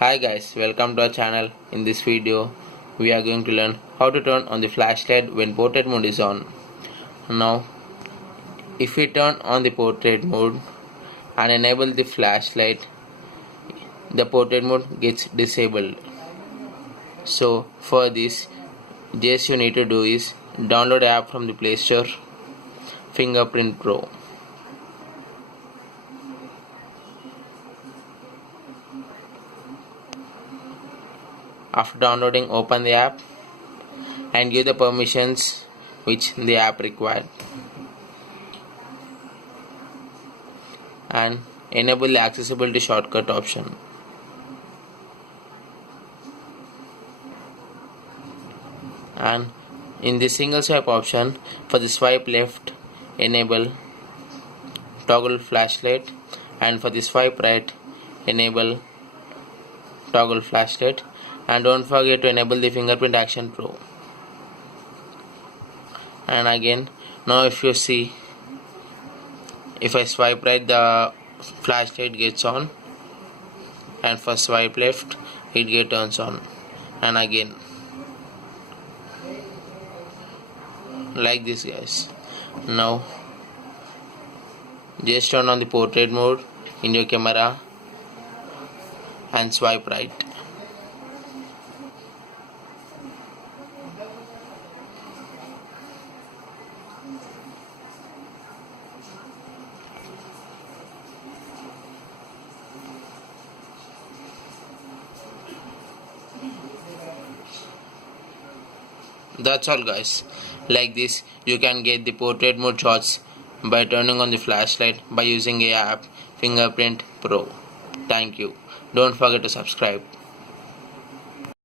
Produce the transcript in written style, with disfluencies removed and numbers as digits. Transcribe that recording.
Hi guys, welcome to our channel. In this video, we are going to learn how to turn on the flashlight when portrait mode is on. Now, if we turn on the portrait mode and enable the flashlight, the portrait mode gets disabled. So for this, just you need to do is download the app from the Play Store, Fingerprint Pro. After downloading, open the app and give the permissions which the app required, and enable the accessibility shortcut option. And in the single swipe option, for the swipe left, enable toggle flashlight, and for the swipe right, enable toggle flashlight, and don't forget to enable the fingerprint action pro. And again, now if you see, if I swipe right, the flashlight gets on, and for swipe left it gets turns on, and again like this guys. Now just turn on the portrait mode in your camera and swipe right. That's all guys. Like this, you can get the portrait mode shots by turning on the flashlight by using a app Fingerprint Pro. Thank you. Don't forget to subscribe.